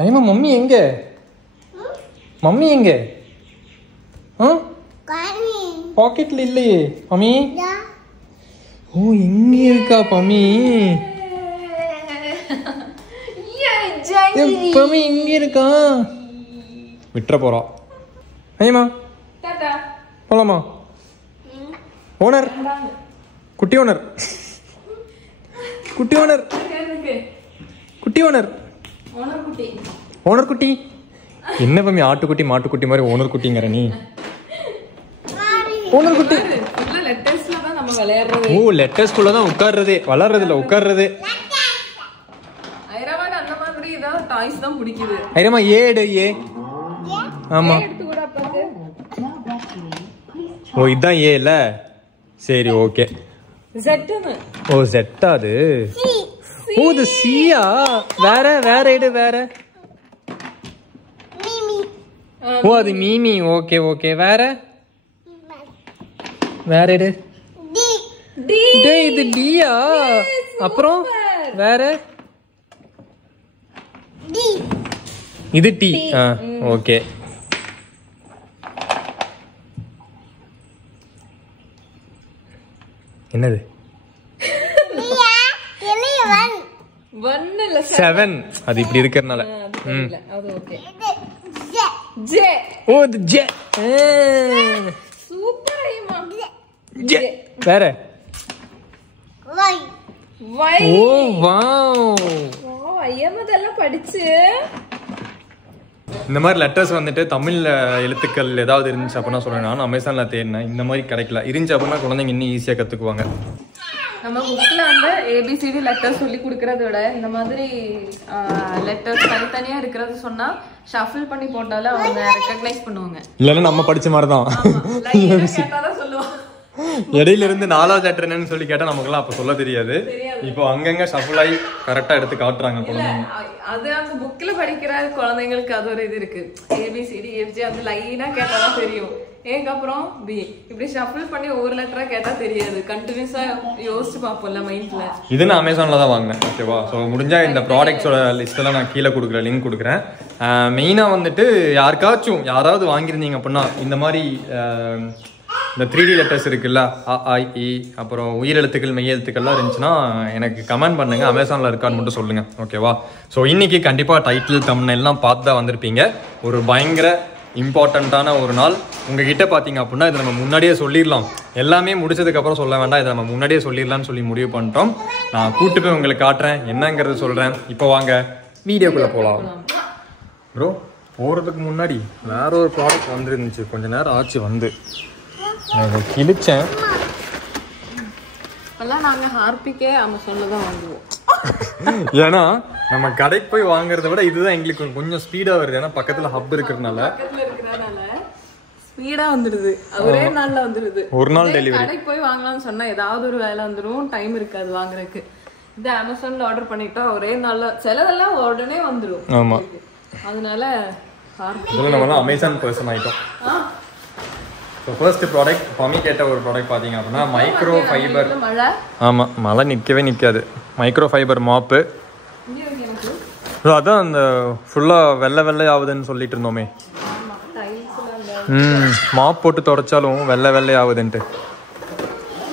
ஐயம்மா mummy எங்க? Mummy எங்க? பாக்கெட்ல இல்லையே மம்மி. ஓ எங்க இருக்கா பம்மி? பம்மி எங்க இருக்கா? விட்டுற போறா. ஐயம்மா போலாமா? ஓனர் குட்டி ஓனர் குட்டி ஓனர் குட்டி ஓனர் ஓனர் குட்டி என்ன பம்மி ஆட்டுக்குட்டி மாட்டுக்குட்டி மாதிரி ஓனர் குட்டிங்கற நீ? ஓனர் குட்டி ஓ லெட்டர்ஸ்குள்ள தான் உட்கார்றதே, வளர்றது இல்ல உட்கார்றது. ஐராவாக்கு அந்த மாதிரி ஏதாவது டாய்ஸ் தான் பிடிக்குது. ஐரமா ஏடு ஏ ஆமா. ஓ இதான் ஏ இல்ல, சரி ஓகே. ஜெட்னு ஓ ஜெட்டா அது? ஓ இது சியா? வேற வேற எடு வேற. ஓ அது மீமி. ஓகே ஓகே வேற வேற எடு. டே இது டியா? அப்புறம் வேற இது டி. ஓகே என்னது? 7 அது இப்படி இருக்கறனால. அது ஓகே. ஜே ஓ இது ஜே. சூப்பர் ஐமா. ஜே வேற வை. ஓ வாவ். ஓ ஐயமதெல்லாம் படிச்சு இந்த மாதிரி லெட்டர்ஸ் வந்துட்டு தமிழ்ல எழுத்துக்கள் ஏதாவது இருந்துச்சு அப்படின்னா சொல்றேன். நான் அமேசான்ல தேடினேன், இந்த மாதிரி கிடைக்கல. இருந்துச்சு அப்படின்னா குழந்தைங்க இன்னும் ஈஸியா கத்துக்குவாங்க. நம்ம புக்ல வந்து ஏபிசிடி லெட்டர் சொல்லி கொடுக்கறத விட இந்த மாதிரி லெட்டர்ஸ் தனித்தனியா இருக்கிறது சொன்னா ஷஃபிள் பண்ணி போட்டாலே அவங்க ரெகக்னைஸ் பண்ணுவாங்க. இல்லைன்னா நம்ம படிச்ச மாதிரி தான் சொல்லுவாங்க. இடையில இருந்து 4வது லெட்டர் என்னன்னு சொல்லி கேட்டா நமக்குலாம் அப்ப சொல்ல தெரியாது. இப்போ அங்கங்க ஷஃபிள் ஆகி கரெக்டா எடுத்து காட்டுறாங்க குழந்தைங்க. அது அந்த புக்ல படிக்கிற குழந்தைங்களுக்கு அது ஒரு இது இருக்கு. ஏபிசிடி எஃப்ஜி அது லைனா கேட்டாதான் தெரியும். ஏங்கப்புறம் பி இப்படி ஷஃபிள் பண்ணி ஒவ்வொரு லெட்டரா கேட்டா தெரியாது. கண்டினியூஸா யோசிச்சு பார்ப்போம்ல மைண்ட்ல. இது நான் அமேசான்ல தான் வாங்கினேன். ஓகேவா? ஸோ முடிஞ்சா இந்த ப்ராடக்ட்ஸோட லிஸ்ட்டெல்லாம் நான் கீழே கொடுக்குறேன், லிங்க் கொடுக்குறேன். மெயினாக வந்துட்டு யாராவது வாங்கியிருந்தீங்க அப்படின்னா இந்த மாதிரி இந்த 3D லெட்டர்ஸ் இருக்குல்ல, அ ஆ இ அப்புறம் உயிரெழுத்துக்கள் மெய்யெழுத்துக்கள்லாம் இருந்துச்சுன்னா எனக்கு கமெண்ட் பண்ணுங்க. அமேசானில் இருக்கான்னு மட்டும் சொல்லுங்க. ஓகேவா? ஸோ இன்னைக்கு கண்டிப்பாக டைட்டில் தம்ப்நெல்லாம் பார்த்து தான் வந்திருப்பீங்க. ஒரு பயங்கர இம்பார்ட்டண்ட்டான ஒரு நாள். உங்ககிட்ட பார்த்தீங்க அப்படின்னா இதை நம்ம முன்னாடியே சொல்லிடலாம். எல்லாமே முடிச்சதுக்கப்புறம் சொல்ல வேண்டாம், இதை நம்ம முன்னாடியே சொல்லிடலாம்னு சொல்லி முடிவு பண்ணிட்டோம். நான் கூட்டு போய் உங்களுக்கு காட்டுறேன், என்னங்கிறது சொல்கிறேன். இப்போ வாங்க வீடியோக்குள்ளே போகலாம். ப்ரோ போகிறதுக்கு முன்னாடி வேற ஒரு ப்ராடக்ட் வந்துருந்துச்சு, கொஞ்சம் நேரம் ஆச்சு வந்து. நான் கிழிச்சேன். நாங்கள் ஹார்பிக்கே அமேசான்ல தான் வாங்குவோம். ஏன்னா நம்ம கடைக்கு போய் வாங்குறத விட இதுதான் எங்களுக்கு கொஞ்சம் ஸ்பீடா வருது. ஏன்னா பக்கத்துல ஹப் இருக்கிறதுனால ஸ்பீடா வந்துடுது. ஒரே நாள்ல வந்துடுது. ஒரு நாள் டெலிவரி. கடைக்கு போய் வாங்கலாம்னு சொன்னா ஏதாவது ஒரு வேலை வந்துடும், டைம் இருக்காது வாங்குறதுக்கு. இது அமேசான்ல ஆர்டர் பண்ணிட்டா ஒரே நாள்ல சிலதெல்லாம் உடனே வந்துடும். ஆமா, அதனால நம்ம அமேசான் பர்சன் ஆயிட்டோம். ஸோ ஃபர்ஸ்ட் ப்ராடக்ட் பம்மி கேட்ட ஒரு ப்ராடக்ட் பார்த்தீங்க அப்படின்னா மைக்ரோ ஃபைபர். ஆமாம், மழை நிற்கவே நிற்காது. மைக்ரோ ஃபைபர் மாப்பு. அதான் அந்த ஃபுல்லாக வெள்ளை ஆகுதுன்னு சொல்லிட்டு இருந்தோமே. மாப் போட்டு தொடச்சாலும் வெள்ளை ஆகுதுன்ட்டு.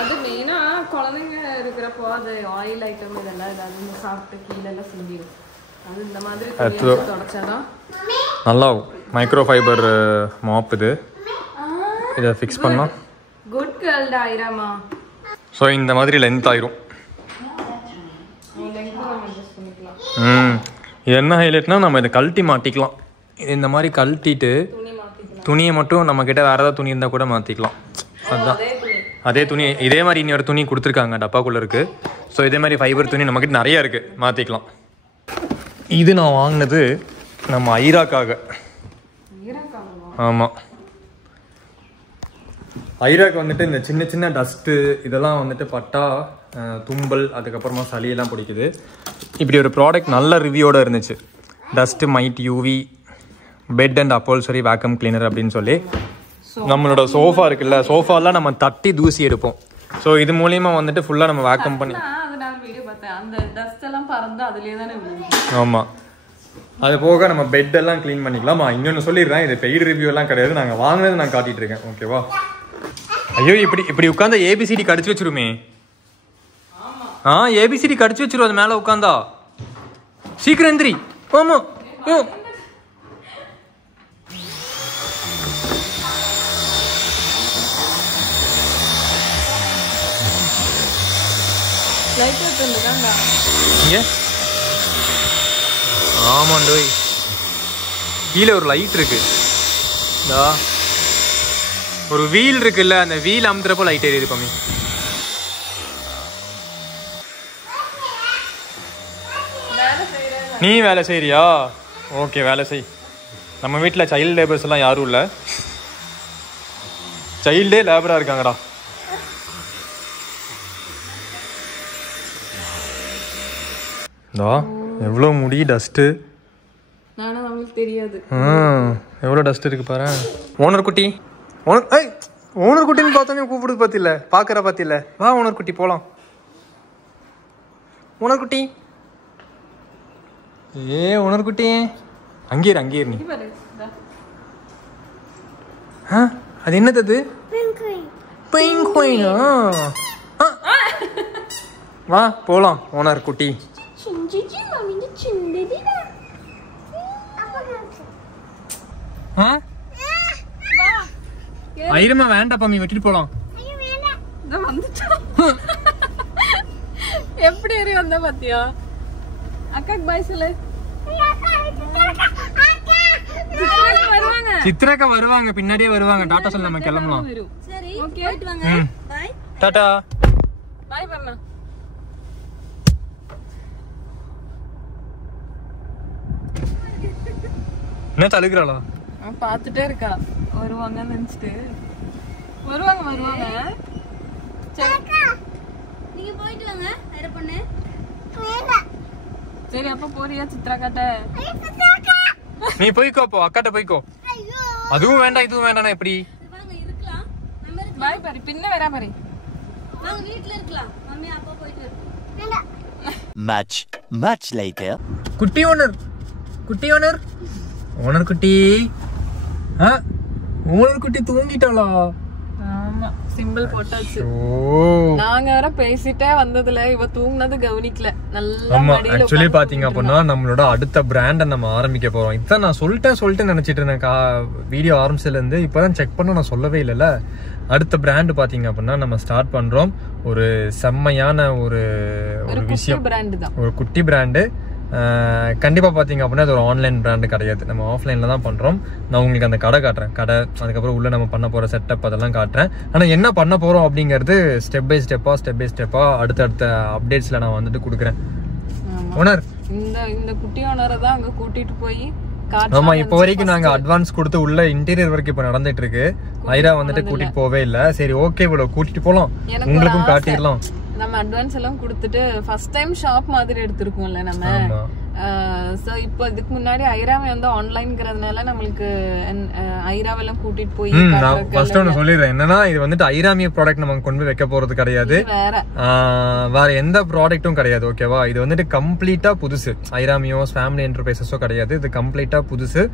அது மெயினாக குழந்தைங்க இருக்கிறப்போ அது ஆயில் ஐட்டம் இதெல்லாம் ஏதாவது சாப்பிட்டு கீழெல்லாம் சிந்திடும். அது இந்த மாதிரி தொடச்சாதான் நல்லா மைக்ரோ ஃபைபர் மாப். இது இதை ஃபிக்ஸ் பண்ணலாம். Good girl ஐராமா. ஸோ இந்த மாதிரி லென்த் ஆயிரும். இது என்ன ஹைலைட்னா நம்ம இதை கழட்டி மாட்டிக்கலாம். இது இந்த மாதிரி கழட்டிட்டு துணியை மட்டும் நம்ம கிட்ட வேற ஏதாவது துணி இருந்தால் கூட மாற்றிக்கலாம். அதுதான் அதே துணி. இதே மாதிரி இன்னொரு துணி கொடுத்துருக்காங்க, டப்பாக்குள்ளே இருக்குது. ஸோ இதே மாதிரி ஃபைபர் துணி நம்மக்கிட்ட நிறைய இருக்குது, மாற்றிக்கலாம். இது நான் வாங்கினது நம்ம ஐராக்காக. ஆமாம், ஐராக்கு வந்துட்டு இந்த சின்ன சின்ன டஸ்ட்டு இதெல்லாம் வந்துட்டு பட்டா தும்பல், அதுக்கப்புறமா சளியெல்லாம் பிடிக்குது. இப்படி ஒரு ப்ராடக்ட் நல்ல ரிவ்யூவோட இருந்துச்சு. Dust mite UV bed and upholstery vacuum cleaner அப்படின்னு சொல்லி. நம்மளோட சோஃபா இருக்குல்ல, சோஃபாலாம் நம்ம தட்டி தூசி எடுப்போம். ஸோ இது மூலியமாக வந்துட்டு ஃபுல்லாக நம்ம வேக்கம் பண்ணி. அந்த டஸ்ட் எல்லாம் பறந்து அதுலயே தானே விழுது. ஆமாம், அது போக நம்ம பெட் எல்லாம் க்ளீன் பண்ணிக்கலாமா. இன்னொன்று சொல்லிடுறேன், இது பெய்டு ரிவ்யூ எல்லாம் கிடையாது, நாங்கள் வாங்கினது நான் காட்டிட்டு இருக்கேன். ஓகேவா? ஐயோ இப்படி உட்காந்தா ஏபிசிடி கடிச்சு வச்சிருமே. ஏபிசிடி கடிச்சு வச்சிரும் அது மேலே உட்காந்தா. சீக்கிரம் எந்திரி. ஆமா ஆமாண்டோய், கீழே ஒரு லைட் இருக்கு, ஒரு வீல் இருக்குல்ல, அந்த வீல் அமுத்துறப்போ லைட் எரியுது பம்மி. நீ வேலை செய்யறியா? ஓகே, வேலை செய். நம்ம வீட்டில் சைல்டு லேபர்ஸ் எல்லாம் யாரும் இல்லை, சைல்டே லேபரா இருக்காங்கடா. எவ்வளோ முடி டஸ்ட்டு, தெரியாது எவ்வளோ டஸ்ட் இருக்கு பாரு. ஓனர் குட்டி, ஓனர் குட்டின்னு பார்த்தோன்னே கூப்பிடுது பார்த்தில்ல, பார்க்குற பார்த்தில்ல. வா ஓனர் குட்டி போகலாம். ஓனர் குட்டி, ஓனர் குட்டி அங்கேயே நீ. அது என்னது? அது பெங்குயினா? வா போகலாம் ஓனர் குட்டி. ஐரமா வேண்டாம் பம்மி, வெட்டிட்டு போலாம். எப்படி ஏறி வந்தா பாத்தியா? அக்காக்கு பாய் சொல்லு. சித்ராக்கா வருவாங்க, பின்னாடியே வருவாங்க. டாடா சொல்ல, நம்ம கிளம்பலாம். சரி, ஓகே, போயிட்டு வாங்க. பை. டாடா. பை பண்ணா. என்ன தழுகுறாளா? பாத்துட்டே இருக்கா, வருவாங்கன்னு நினைச்சிட்டு. வருவாங்க. நீங்க போயிட்டு வாங்க. வேற பொண்ணு. சரி, அப்ப போறியா சித்ரா காட்ட? நீ போய்க்கோ, போ அக்காட்ட போய்க்கோ. அதுவும் வேண்டாம் இதுவும் வேண்டாம். எப்படி வாங்க இருக்கலாம். நம்ம இருக்கலாம். பாய் பாரு, பின்ன வரா பாரு. வாங்க வீட்ல இருக்கலாம். மம்மி அப்பா போயிட்டு வரணும். Much later. குட்டி ஓனர் குட்டி, ஓனர் குட்டி தூங்கிட்டாளா? ஆமா, சிம்பிள் போட்டாச்சு. நாங்க வேற பேசிட்டே வந்ததுல இவ தூங்குனது கவனிக்கல. நல்லா மடியில ஆக்சுவலி பாத்தீங்க அப்படின்னா நம்மளோட அடுத்த பிராண்ட நம்ம ஆரம்பிக்க போறோம். இதான் நான் சொல்லிட்டேன் நினைச்சிட்டு இருந்தேன் வீடியோ ஆரம்பிச்சதுல இருந்து. இப்பதான் செக் பண்ண, நான் சொல்லவே இல்லைல்ல. அடுத்த பிராண்ட் பாத்தீங்க அப்படின்னா நம்ம ஸ்டார்ட் பண்றோம். ஒரு செம்மையான ஒரு விஷயம், ஒரு குட்டி பிராண்டு. கண்டிப்பா பாத்தீங்க அப்படின்னா அது ஒரு ஆன்லைன் பிராண்டு கிடையாது, நம்ம ஆஃப்லைன்ல தான் பண்றோம். நான் உங்களுக்கு அந்த கடை காட்டுறேன், அதுக்கப்புறம் உள்ள நம்ம பண்ண போற செட்டப் அதெல்லாம் காட்டுறேன். ஆனா என்ன பண்ண போறோம் அப்படிங்கிறது ஸ்டெப் பை ஸ்டெப்பா அடுத்தடுத்த அப்டேட்ஸ்ல நான் வந்துட்டு கொடுக்குறேன். ஓனர், இந்த குட்டி ஓனரை தான் அங்க கூட்டிட்டு போய் ஆமா, இப்போ வரைக்கும் நாங்க அட்வான்ஸ் கொடுத்து உள்ள இன்டீரியர் வரைக்கும் இப்ப நடந்துட்டு இருக்கு. ஐரா வந்துட்டு கூட்டிட்டு போவே இல்ல. சரி ஓகே, இவ்வளவு கூட்டிட்டு போலாம், உங்களுக்கும் காட்டிடலாம். நம்ம அட்வான்ஸ் எல்லாம் கொடுத்துட்டு ஃபர்ஸ்ட் டைம் ஷாப் மாதிரி எடுத்திருக்கோம்ல நம்ம. சோ இப்போ இதுக்கு முன்னாடி ஐராவை வந்து ஆன்லைன்ங்கிறதுனால நம்மளுக்கு ஐராவெல்லாம் கூட்டிட்டு போய் நான் ஃபர்ஸ்ட் ஒன்னு சொல்லிடுறேன். என்னன்னா இது வந்துட்டு ஐராமிய ப்ராடக்ட் நம்ம கொண்டு போய் வைக்க போறது கிடையாது, வேற எந்த ப்ராடக்ட்டும் கிடையாது. ஓகேவா? இது வந்துட்டு கம்ப்ளீட்டா புதுசு. ஐராமியோ ஃபேமிலி என்டர்பிரைசஸோ கிடையாது, இது கம்ப்ளீட்டா புதுசு.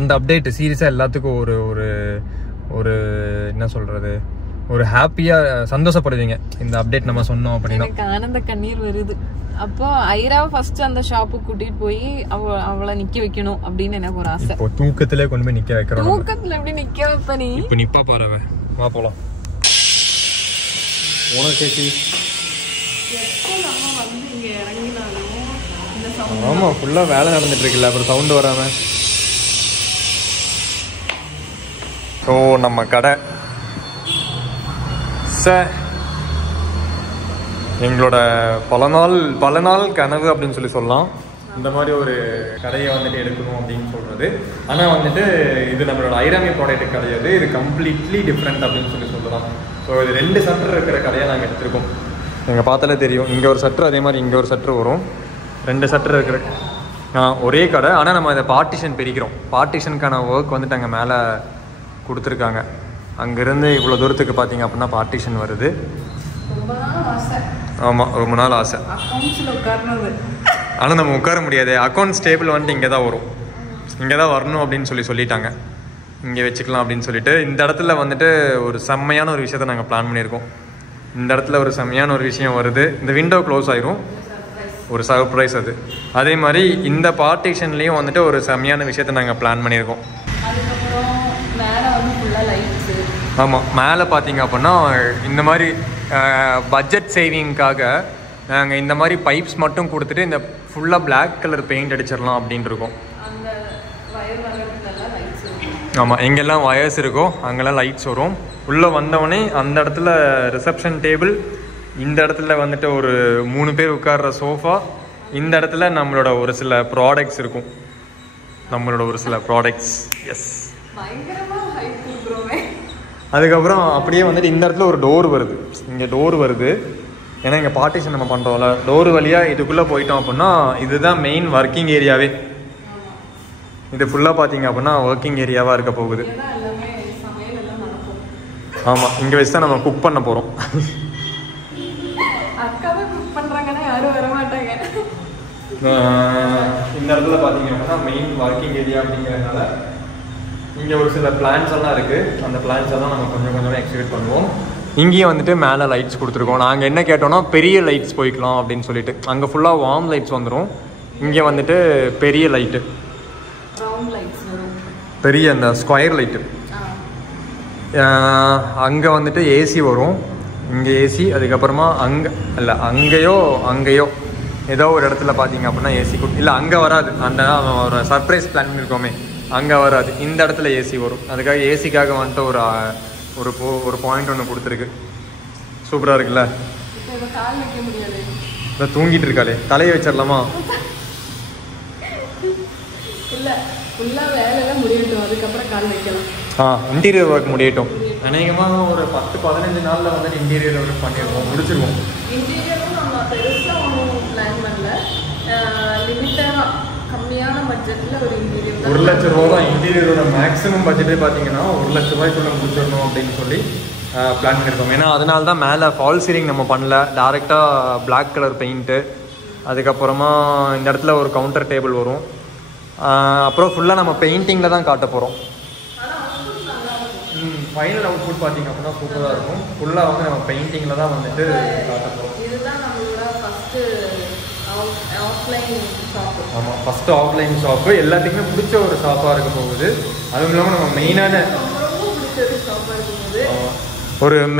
அந்த அப்டேட் சீரியஸா எல்லாத்துக்கும் ஒரு ஒரு என்ன சொல்றது, ஒரு ஹாப்பியா சந்தோஷப்படுவீங்க இந்த அப்டேட் நம்ம சொன்னோம் அப்படின்னா. எனக்கு ஆனந்த கண்ணீர் வருது. அப்போ ஐராவை ஃபர்ஸ்ட் அந்த ஷாப்புக்கு கூட்டிட்டு போய் அவளை நிக்க வைக்கணும் அப்படின்னு எனக்கு ஒரு ஆசை. இப்போ தூக்கத்திலே கொண்டு போய் நிக்க வைக்கிறோம். தூக்கத்துல எப்படி நிக்க வைப்ப நீ? இப்போ நிப்பா பாருவே, வா போலாம். ஓனர் சேச்சி, எப்போ நம்ம வந்து இங்க இறங்கினாலும் இந்த சவுண்ட். ஆமா, ஃபுல்லா வேலை நடந்துட்டு இருக்குல்ல, அப்புறம் சவுண்ட் வராம. ஸோ நம்ம கடை எங்களோட பல நாள் கனவு அப்படின்னு சொல்லலாம். இந்த மாதிரி ஒரு கடையை வந்துட்டு எடுக்கணும் அப்படின்னு சொல்றது. ஆனால் வந்துட்டு இது நம்மளோட ஐராமி ப்ராடக்ட் கிடையாது, இது கம்ப்ளீட்லி டிஃப்ரெண்ட் அப்படின்னு சொல்லலாம். ஸோ இது 2 சட்டர் இருக்கிற கடையை நாங்கள் எடுத்திருக்கோம். நீங்கள் பார்த்தாலே தெரியும், இங்கே ஒரு சட்டர், அதே மாதிரி இங்கே ஒரு சட்டர் வரும். 2 சட்டர் இருக்கிற ஒரே கடை. ஆனால் நம்ம இதை பார்ட்டிஷன் பிரிக்கிறோம். பார்ட்டிஷனுக்கான ஒர்க் வந்துட்டு அங்கே மேலே கொடுத்துருக்காங்க. அங்கேருந்து இவ்வளோ தூரத்துக்கு பார்த்தீங்க அப்படின்னா பார்ட்டிஷன் வருது. ஆமாம், ரொம்ப நாள் ஆசை. ஆனால் நம்ம உட்கார முடியாது. அக்கௌண்ட்ஸ் டேபிள் வந்துட்டு இங்கே தான் வரும், இங்கே தான் வரணும் அப்படின்னு சொல்லிட்டாங்க. இங்கே வச்சுக்கலாம் அப்படின்னு சொல்லிட்டு இந்த இடத்துல வந்துட்டு ஒரு செம்மையான ஒரு விஷயத்த நாங்கள் பிளான் பண்ணியிருக்கோம். இந்த இடத்துல ஒரு செம்மையான ஒரு விஷயம் வருது. இந்த விண்டோ க்ளோஸ் ஆயிரும், ஒரு சர்ப்ரைஸ் அது. அதே மாதிரி இந்த பார்ட்டிஷன்லேயும் வந்துட்டு ஒரு செம்மையான விஷயத்த நாங்கள் பிளான் பண்ணியிருக்கோம். ஆமாம், மேலே பார்த்தீங்க அப்படின்னா இந்த மாதிரி பட்ஜெட் சேவிங்காக நாங்கள் இந்த மாதிரி பைப்ஸ் மட்டும் கொடுத்துட்டு இந்த ஃபுல்லாக பிளாக் கலர் பெயிண்ட் அடிச்சிடலாம் அப்படின்ட்டு இருக்கோம். ஆமாம், எங்கெல்லாம் வயர்ஸ் இருக்கோ அங்கெல்லாம் லைட்ஸ் வரும். உள்ளே வந்தவொடனே அந்த இடத்துல ரிசப்ஷன் டேபிள், இந்த இடத்துல வந்துட்டு ஒரு 3 பேர் உட்கார்ற சோஃபா, இந்த இடத்துல நம்மளோட ஒரு சில ப்ராடக்ட்ஸ் இருக்கும். எஸ். அதுக்கப்புறம் அப்படியே வந்துட்டு இந்த இடத்துல ஒரு டோர் வருது, இங்கே டோர் வருது. ஏன்னா இங்கே பார்ட்டிஷன் நம்ம பண்ணுறோம்ல, டோர் வழியாக இதுக்குள்ளே போயிட்டோம் அப்படின்னா இதுதான் மெயின் ஒர்க்கிங் ஏரியாவே. இது ஃபுல்லாக பார்த்தீங்க அப்படின்னா ஒர்க்கிங் ஏரியாவாக இருக்க போகுது. ஆமாம், இங்கே வச்சு தான் நம்ம குக் பண்ண போகிறோம். இந்த இடத்துல பார்த்தீங்க அப்படின்னா மெயின் ஒர்க்கிங் ஏரியா அப்படிங்கிறதுனால இங்கே ஒரு சில பிளான்ஸ் எல்லாம் இருக்குது. அந்த பிளான்ஸ் எல்லாம் நம்ம கொஞ்சம் கொஞ்சமாக எக்ஸிக்யூட் பண்ணுவோம். இங்கேயும் வந்துட்டு மேலே லைட்ஸ் கொடுத்துருக்கோம். நாங்கள் என்ன கேட்டோம்னா பெரிய லைட்ஸ் போய்க்கலாம் அப்படின்னு சொல்லிட்டு. அங்கே ஃபுல்லாக வார்ம் லைட்ஸ் வந்துடும், இங்கே வந்துட்டு பெரிய லைட்டு, பெரிய அந்த ஸ்கொயர் லைட்டு. அங்கே வந்துட்டு ஏசி வரும், இங்கே ஏசி. அதுக்கப்புறமா அங்கேயோ ஏதோ ஒரு இடத்துல பார்த்தீங்க அப்படின்னா ஏசி இல்லை, அங்கே வராது. அந்த ஒரு சர்ப்ரைஸ் பிளான் பண்ணியிருக்கோமே, அங்கே வராது. இந்த இடத்துல ஏசி வரும். அதுக்காக ஏசிக்காக வந்துட்டு ஒரு பாயிண்ட் ஒன்று கொடுத்துருக்கு. சூப்பராக இருக்குல்ல? இப்போ தூங்கிட்டு இருக்காளே, தலையை வச்சிடலாமா? இன்டீரியர் ஒர்க் முடியட்டும். அநேகமாக ஒரு 10-15 நாளில் வந்துட்டு இன்டீரியர் ஒர்க் பண்ணிடுவோம், முடிச்சிருவோம். ஒரு லட்ச ரூபா தான் இன்டீரியரோட மேக்ஸிமம் பட்ஜெட்டே பார்த்தீங்கன்னா 1 லட்ச ரூபாய்க்குள்ள முடிச்சிடணும் அப்படின்னு சொல்லி பிளான் பண்ணியிருக்கோம். ஏன்னா அதனால தான் மேலே ஃபால் சீலிங் நம்ம பண்ணல, டேரெக்டாக பிளாக் கலர் பெயிண்ட்டு. அதுக்கப்புறமா இந்த இடத்துல ஒரு கவுண்டர் டேபிள் வரும். அப்புறம் ஃபுல்லாக நம்ம பெயிண்டிங்கில் தான் காட்ட போகிறோம். ஃபைனல் அவுட்புட் பார்த்தீங்க அப்படின்னா சூப்பராக இருக்கும். ஃபுல்லாக வந்து நம்ம பெயிண்டிங்கில் தான் வந்துட்டு காட்ட போகிறோம். ஆமாம், ஃபஸ்ட்டு ஆஃப்லைன் ஷாப்பு. எல்லாத்துக்குமே பிடிச்ச ஒரு ஷாப்பாக இருக்க போகுது. அதுவும் இல்லாமல் நம்ம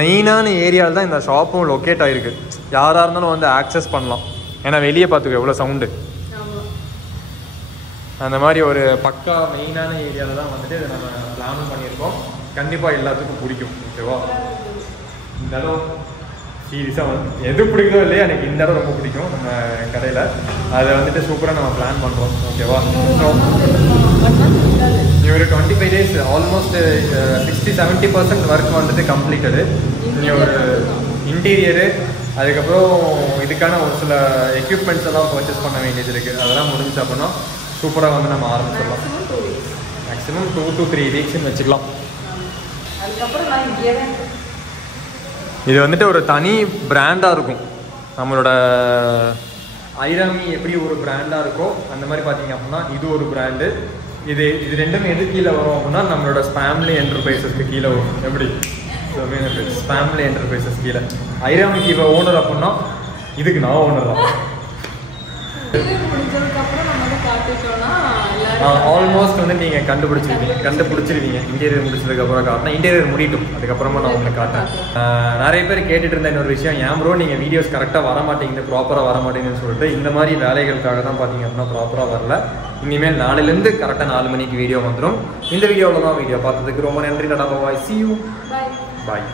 மெயினான ஏரியாவில் தான் இந்த ஷாப்பும் லொக்கேட் ஆகிருக்கு. யாராக இருந்தாலும் வந்து ஆக்சஸ் பண்ணலாம். ஏன்னா வெளியே பார்த்துக்கோ எவ்வளோ சவுண்டு. அந்த மாதிரி ஒரு பக்கா மெயினான ஏரியாவில் தான் வந்துட்டு இதை நம்ம பிளானும் பண்ணியிருக்கோம். கண்டிப்பாக எல்லாத்துக்கும் பிடிக்கும். ஓகேவா? இந்த இடம் சீரியஸாக வந்து எது பிடிக்குதோ இல்லையா, எனக்கு இந்த இடம் ரொம்ப பிடிக்கும் நம்ம கடையில். அதை வந்துட்டு சூப்பராக நம்ம பிளான் பண்ணுறோம். ஓகேவா? ஒரு 25 days ஆல்மோஸ்ட் 60-70% ஒர்க் வந்துட்டு கம்ப்ளீட்டடு. இனி ஒரு இன்டீரியரு, அதுக்கப்புறம் இதுக்கான ஒரு சில எக்யூப்மெண்ட்ஸ் எல்லாம் பர்ச்சேஸ் பண்ண வேண்டியது இருக்குது. அதெல்லாம் முடிஞ்சு அப்படின்னா சூப்பராக வந்து நம்ம ஆரம்பிச்சிடலாம். மேக்ஸிமம் 2 to 3 வீக்ஸ்ன்னு வச்சுக்கலாம். இது வந்துட்டு ஒரு தனி பிராண்டாக இருக்கும். நம்மளோட ஐராமி எப்படி ஒரு பிராண்டாக இருக்கோ அந்த மாதிரி பார்த்தீங்க அப்படின்னா இது ஒரு பிராண்டு. இது ரெண்டுமே எது கீழே வரும் அப்படின்னா நம்மளோட ஃபேமிலி என்டர்பிரைசஸ்க்கு கீழே வரும். எப்படி ஃபேமிலி என்டர்பிரைசஸ் கீழே. ஐராமிக்கு இவ ஓனர் அப்படின்னா இதுக்கு நான் ஓனர் தான். ஆல்மோஸ்ட் வந்து நீங்கள் கண்டுபிடிச்சிருவீங்க இன்டீரியர் முடிச்சதுக்கப்புறம் காட்டினா. இன்டீரியர் முடியட்டும், அதுக்கப்புறமா நான் உங்களுக்கு காட்டேன். நிறைய பேர் கேட்டுட்டு இருந்த இன்னொரு விஷயம், ஏன் ப்ரோ நீங்கள் வீடியோஸ் கரெக்டாக வர மாட்டேங்குது, ப்ராப்பராக வர மாட்டேங்குதுன்னு சொல்லிட்டு. இந்த மாதிரி வேலைகளுக்காக தான் பார்த்தீங்க அப்படின்னா ப்ராப்பராக வரல. இனிமேல் நாளையிலேருந்து கரெக்டாக 4 மணிக்கு வீடியோ வந்துடும். இந்த வீடியோவில் தான் வீடியோ பார்த்ததுக்கு ரொம்ப நன்றி. டாடா பாய், see you, bye.